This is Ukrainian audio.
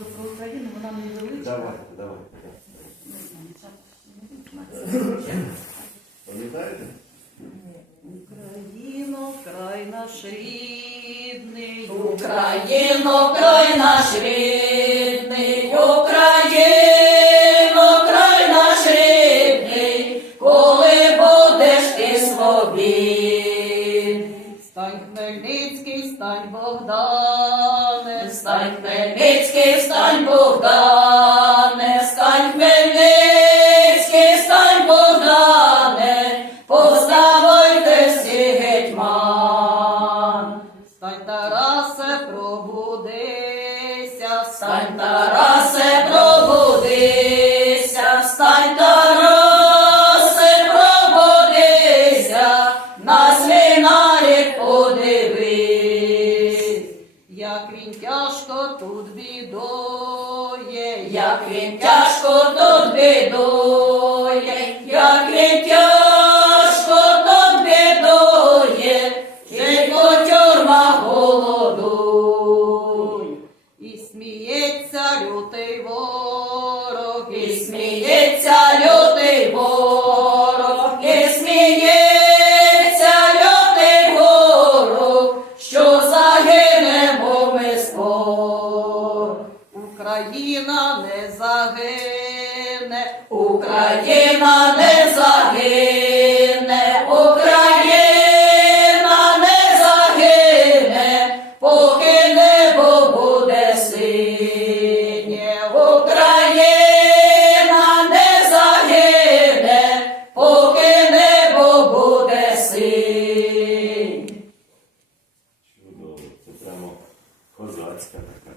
багато про Україну, вона невеличка. Давайте, давайте. Знати. Пам'ятаєте? Україно, край наш рідний, Україно, край наш рідний, Україно, край наш рідний, коли будеш ти свобідний. Стань Хмельницький, стань Богдане, Стань Хмельницький, встань Богдане, стань Хмельницький, стань Богдане, поставойте всі гетьман. Стань Тарасе, пробудися, Стань Тарасе, пробудися, стань Тарасе, як він тяжко тут бідоє, Як він тяжко тут бідує, як він тяжко тут бідує, тільки тюрма голодує. і сміється лютий ворог, І сміється Україна не загине, Україна не загине, Україна не загине, поки небо буде синє. Україна не загине, поки небо буде синє. Чудово, це прямо козацька така.